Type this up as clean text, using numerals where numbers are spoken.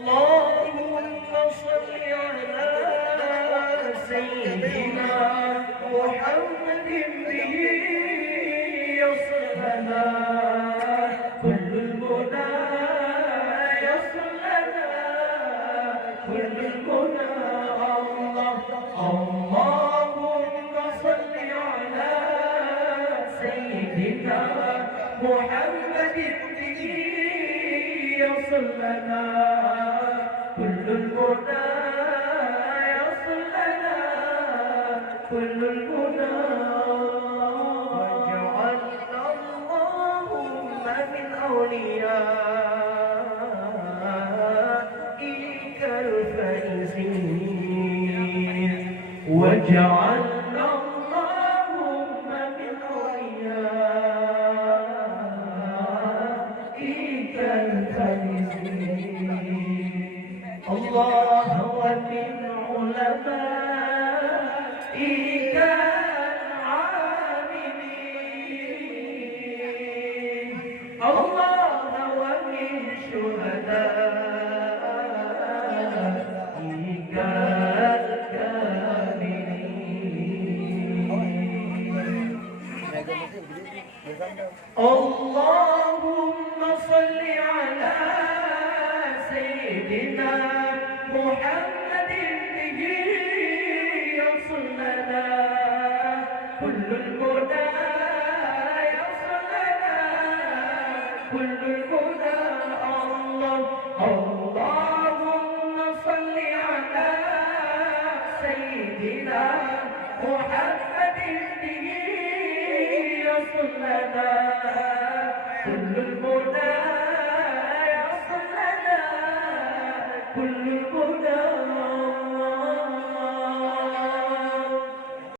اللهم صل على سيدنا محمد به يصل لنا كل المنى يصل لنا كل المنى اللهم صل على سيدنا محمد به يصل لنا كل المنى يصل لنا كل المنى وجعلنا اللهم من أوليائك الفائزين وجعلنا اللهم من أوليائك الفائزين الله ومن علمائك العاملين الله ومن شهدائك الكاملين اللهم صل على سيدنا محمد به يصل لنا كل المنى يصل لنا كل المنى اللهم صل على سيدنا محمد به يصل لنا كل المنى يصل لنا كل المنى